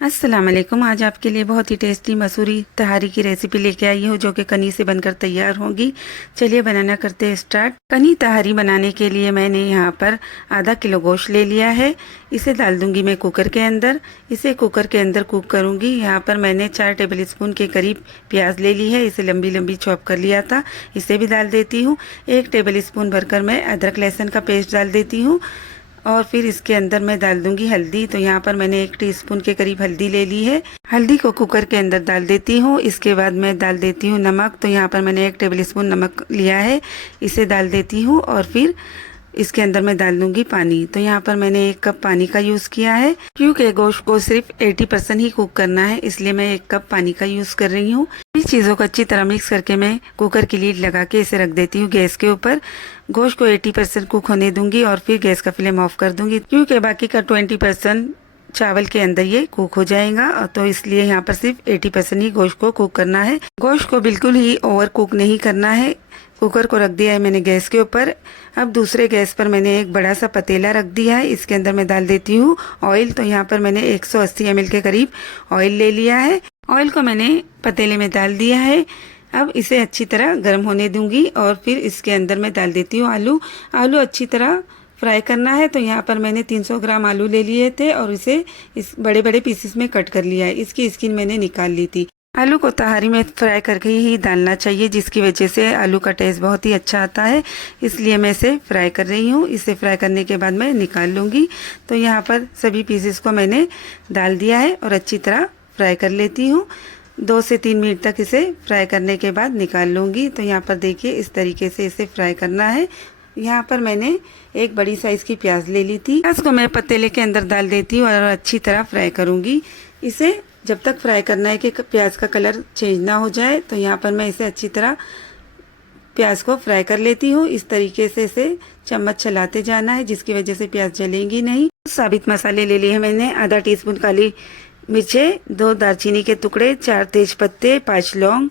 अस्सलाम वालेकुम। आज आपके लिए बहुत ही टेस्टी मसूरी तहारी की रेसिपी लेके आई हूँ जो कि कनी से बनकर तैयार होगी। चलिए बनाना करते हैं स्टार्ट। कनी तहारी बनाने के लिए मैंने यहाँ पर आधा किलो गोश्त ले लिया है। इसे डाल दूंगी मैं कुकर के अंदर। इसे कुकर के अंदर कुक करूंगी। यहाँ पर मैंने 4 टेबल स्पून के करीब प्याज ले ली है। इसे लंबी लंबी चॉप कर लिया था। इसे भी डाल देती हूँ। 1 टेबल स्पून भरकर मैं अदरक लहसुन का पेस्ट डाल देती हूँ और फिर इसके अंदर मैं डाल दूंगी हल्दी। तो यहाँ पर मैंने 1 टीस्पून के करीब हल्दी ले ली है। हल्दी को कुकर के अंदर डाल देती हूँ। इसके बाद मैं डाल देती हूँ नमक। तो यहाँ पर मैंने 1 टेबल स्पून नमक लिया है, इसे डाल देती हूँ और फिर इसके अंदर मैं डाल दूंगी पानी। तो यहाँ पर मैंने 1 कप पानी का यूज किया है। क्योंकि गोश्त को सिर्फ 80% ही कुक करना है, इसलिए मैं 1 कप पानी का यूज कर रही हूँ। इस चीजों को अच्छी तरह मिक्स करके मैं कुकर की लीड लगा के इसे रख देती हूँ गैस के ऊपर। गोश्त को 80% कुक होने दूंगी और फिर गैस का फ्लेम ऑफ कर दूंगी, क्योंकि बाकी का 20% चावल के अंदर ये कुक हो जाएगा। तो इसलिए यहाँ पर सिर्फ 80% ही गोश्त को कुक करना है। गोश्त को बिल्कुल ही ओवर कुक नहीं करना है। कुकर को रख दिया है मैंने गैस के ऊपर। अब दूसरे गैस पर मैंने एक बड़ा सा पतीला रख दिया है। इसके अंदर मैं डाल देती हूँ ऑयल। तो यहाँ पर मैंने 180 ml के करीब ऑयल ले लिया है। ऑयल को मैंने पतीले में डाल दिया है। अब इसे अच्छी तरह गर्म होने दूंगी और फिर इसके अंदर मैं डाल देती हूँ आलू। आलू अच्छी तरह फ्राई करना है। तो यहाँ पर मैंने 300 ग्राम आलू ले लिए थे और इसे इस बड़े बड़े पीसेस में कट कर लिया है। इसकी स्किन मैंने निकाल ली थी। आलू को तहारी में फ्राई करके ही डालना चाहिए, जिसकी वजह से आलू का टेस्ट बहुत ही अच्छा आता है। इसलिए मैं इसे फ्राई कर रही हूँ। इसे फ्राई करने के बाद मैं निकाल लूँगी। तो यहाँ पर सभी पीसेस को मैंने डाल दिया है और अच्छी तरह फ्राई कर लेती हूँ। 2 से 3 मिनट तक इसे फ्राई करने के बाद निकाल लूँगी। तो यहाँ पर देखिए इस तरीके से इसे फ्राई करना है। यहाँ पर मैंने एक बड़ी साइज़ की प्याज ले ली थी। प्याज को मैं पतीले के अंदर डाल देती हूँ और अच्छी तरह फ्राई करूँगी। इसे जब तक फ्राई करना है कि प्याज का कलर चेंज ना हो जाए। तो यहाँ पर मैं इसे अच्छी तरह प्याज को फ्राई कर लेती हूँ। इस तरीके से इसे चम्मच चलाते जाना है, जिसकी वजह से प्याज जलेंगी नहीं। साबित मसाले ले लिए हैं मैंने। आधा टीस्पून काली मिर्चें, 2 दालचीनी के टुकड़े, 4 तेज पत्ते, 5 लौंग,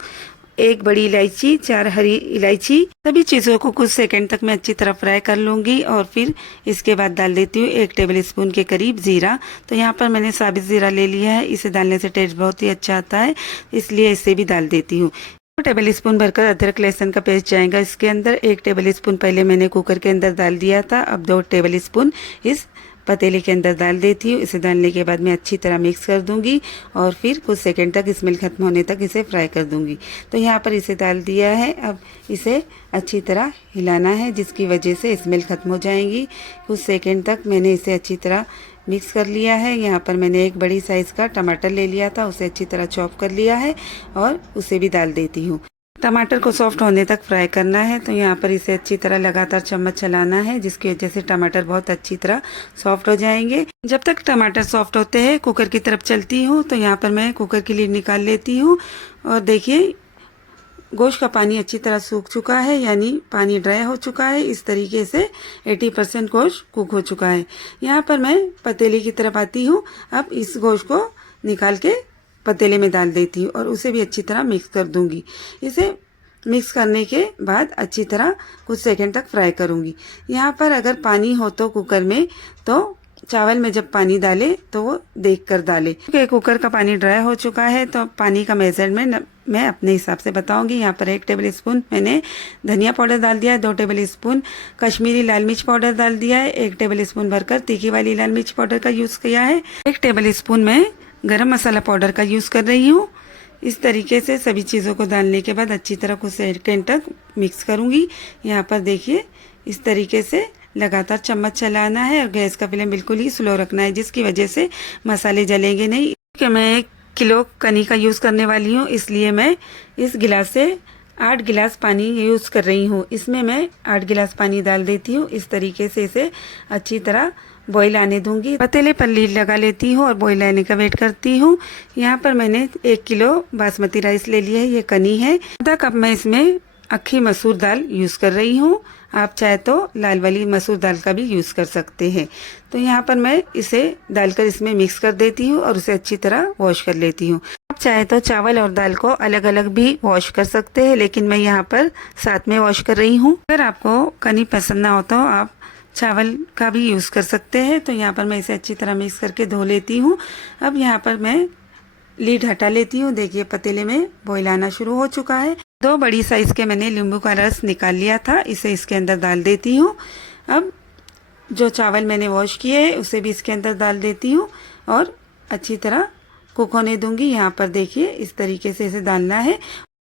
1 बड़ी इलायची, 4 हरी इलायची। सभी चीज़ों को कुछ सेकंड तक मैं अच्छी तरह फ्राई कर लूँगी और फिर इसके बाद डाल देती हूँ 1 टेबल स्पून के करीब ज़ीरा। तो यहाँ पर मैंने साबित ज़ीरा ले लिया है। इसे डालने से टेस्ट बहुत ही अच्छा आता है, इसलिए इसे भी डाल देती हूँ। 2 टेबल स्पून भरकर अदरक लहसुन का पेस्ट जाएगा इसके अंदर। 1 टेबल स्पून पहले मैंने कुकर के अंदर डाल दिया था। अब 2 टेबल स्पून इस पतीले के अंदर डाल देती हूँ। इसे डालने के बाद मैं अच्छी तरह मिक्स कर दूंगी और फिर कुछ सेकंड तक स्मेल खत्म होने तक इसे फ्राई कर दूंगी। तो यहाँ पर इसे डाल दिया है। अब इसे अच्छी तरह हिलाना है, जिसकी वजह से स्मेल खत्म हो जाएगी। कुछ सेकंड तक मैंने इसे अच्छी तरह मिक्स कर लिया है। यहाँ पर मैंने एक बड़ी साइज़ का टमाटर ले लिया था, उसे अच्छी तरह चॉप कर लिया है और उसे भी डाल देती हूँ। टमाटर को सॉफ्ट होने तक फ्राई करना है। तो यहाँ पर इसे अच्छी तरह लगातार चम्मच चलाना है, जिसकी वजह से टमाटर बहुत अच्छी तरह सॉफ्ट हो जाएंगे। जब तक टमाटर सॉफ्ट होते हैं कुकर की तरफ चलती हूँ। तो यहाँ पर मैं कुकर की लीड निकाल लेती हूँ और देखिए गोश्त का पानी अच्छी तरह सूख चुका है, यानी पानी ड्राई हो चुका है। इस तरीके से 80% गोश्त कुक हो चुका है। यहाँ पर मैं पतीले की तरफ आती हूँ। अब इस गोश्त को निकाल के पतीले में डाल देती हूँ और उसे भी अच्छी तरह मिक्स कर दूंगी। इसे मिक्स करने के बाद अच्छी तरह कुछ सेकंड तक फ्राई करूंगी। यहाँ पर अगर पानी हो तो कुकर में, तो चावल में जब पानी डाले तो वो देख कर डाले, क्योंकि कुकर का पानी ड्राई हो चुका है। तो पानी का मेजरमेंट मैं अपने हिसाब से बताऊंगी। यहाँ पर 1 टेबल स्पून मैंने धनिया पाउडर डाल दिया है, 2 टेबल स्पून कश्मीरी लाल मिर्च पाउडर डाल दिया है, 1 टेबल स्पून भरकर तीखी वाली लाल मिर्च पाउडर का यूज़ किया है, 1 टेबल स्पून मैं गरम मसाला पाउडर का यूज़ कर रही हूँ। इस तरीके से सभी चीज़ों को डालने के बाद अच्छी तरह कुछ सेकंड तक मिक्स करूँगी। यहाँ पर देखिए इस तरीके से लगातार चम्मच चलाना है और गैस का फ्लेम बिल्कुल ही स्लो रखना है, जिसकी वजह से मसाले जलेंगे नहीं। कि मैं 1 किलो कनी का यूज़ करने वाली हूँ, इसलिए मैं इस गिलास से 8 गिलास पानी यूज़ कर रही हूँ। इसमें मैं 8 गिलास पानी डाल देती हूँ। इस तरीके से इसे अच्छी तरह बॉईल आने दूंगी। पतीले पर लीड लगा लेती हूँ और बॉईल आने का वेट करती हूँ। यहाँ पर मैंने 1 किलो बासमती राइस ले लिया है, ये कनी है। आधा कप मैं इसमें अक्खी मसूर दाल यूज़ कर रही हूँ। आप चाहे तो लाल वाली मसूर दाल का भी यूज़ कर सकते हैं। तो यहाँ पर मैं इसे डालकर इसमें मिक्स कर देती हूँ और उसे अच्छी तरह वॉश कर लेती हूँ। आप चाहे तो चावल और दाल को अलग अलग भी वॉश कर सकते हैं, लेकिन मैं यहाँ पर साथ में वॉश कर रही हूँ। अगर आपको कनी पसंद ना हो तो आप चावल का भी यूज़ कर सकते हैं। तो यहाँ पर मैं इसे अच्छी तरह मिक्स करके धो लेती हूँ। अब यहाँ पर मैं लीड हटा लेती हूँ। देखिए पतीले में बॉईल आना शुरू हो चुका है। 2 बड़ी साइज़ के मैंने नींबू का रस निकाल लिया था, इसे इसके अंदर डाल देती हूँ। अब जो चावल मैंने वॉश किए हैं उसे भी इसके अंदर डाल देती हूँ और अच्छी तरह कुक होने दूंगी। यहाँ पर देखिए इस तरीके से इसे डालना है।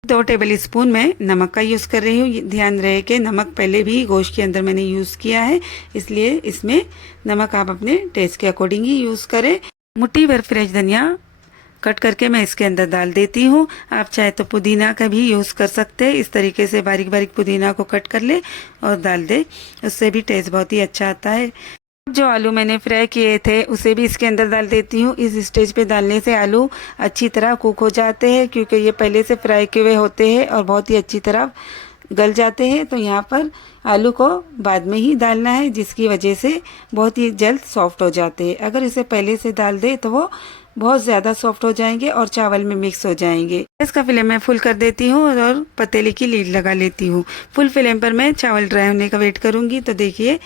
2 टेबल स्पून मैं नमक का यूज़ कर रही हूँ। ध्यान रहे कि नमक पहले भी गोश्त के अंदर मैंने यूज़ किया है, इसलिए इसमें नमक आप अपने टेस्ट के अकॉर्डिंग ही यूज़ करें। मुट्ठी भर फ्रेश धनिया कट करके मैं इसके अंदर डाल देती हूँ। आप चाहे तो पुदीना का भी यूज़ कर सकते हैं। इस तरीके से बारीक बारीक पुदीना को कट कर ले और डाल दे, उससे भी टेस्ट बहुत ही अच्छा आता है। जो आलू मैंने फ्राई किए थे उसे भी इसके अंदर डाल देती हूँ। इस स्टेज पे डालने से आलू अच्छी तरह कुक हो जाते हैं, क्योंकि ये पहले से फ्राई किए हुए होते हैं और बहुत ही अच्छी तरह गल जाते हैं। तो यहाँ पर आलू को बाद में ही डालना है, जिसकी वजह से बहुत ही जल्द सॉफ्ट हो जाते हैं। अगर इसे पहले से डाल दे तो वो बहुत ज़्यादा सॉफ्ट हो जाएंगे और चावल में मिक्स हो जाएंगे। इसका फ्लेम मैं फुल कर देती हूँ और पतीले की लीड लगा लेती हूँ। फुल फ्लेम पर मैं चावल ड्राई होने का वेट करूँगी। तो देखिए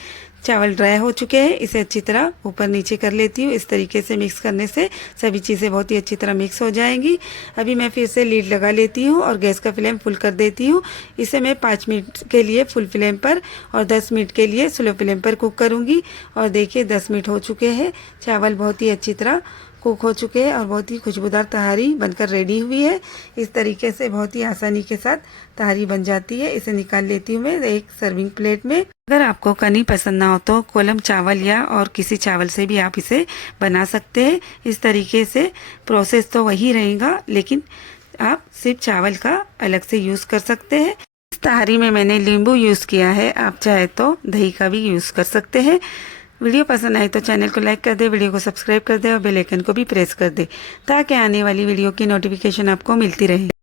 चावल ड्राई हो चुके हैं, इसे अच्छी तरह ऊपर नीचे कर लेती हूँ। इस तरीके से मिक्स करने से सभी चीज़ें बहुत ही अच्छी तरह मिक्स हो जाएंगी। अभी मैं फिर से लीड लगा लेती हूँ और गैस का फ्लेम फुल कर देती हूँ। इसे मैं 5 मिनट के लिए फुल फ्लेम पर और 10 मिनट के लिए स्लो फ्लेम पर कुक करूँगी। और देखिए 10 मिनट हो चुके हैं, चावल बहुत ही अच्छी तरह कुक हो चुके हैं और बहुत ही खुशबूदार तहारी बनकर रेडी हुई है। इस तरीके से बहुत ही आसानी के साथ तहारी बन जाती है। इसे निकाल लेती हूँ मैं एक सर्विंग प्लेट में। अगर आपको कनी पसंद ना हो तो कोलम चावल या और किसी चावल से भी आप इसे बना सकते हैं। इस तरीके से प्रोसेस तो वही रहेगा, लेकिन आप सिर्फ चावल का अलग से यूज़ कर सकते हैं। इस तहारी में मैंने नींबू यूज़ किया है, आप चाहे तो दही का भी यूज़ कर सकते हैं। वीडियो पसंद आए तो चैनल को लाइक कर दे, वीडियो को सब्सक्राइब कर दे और बेल आइकन को भी प्रेस कर दे, ताकि आने वाली वीडियो की नोटिफिकेशन आपको मिलती रहे।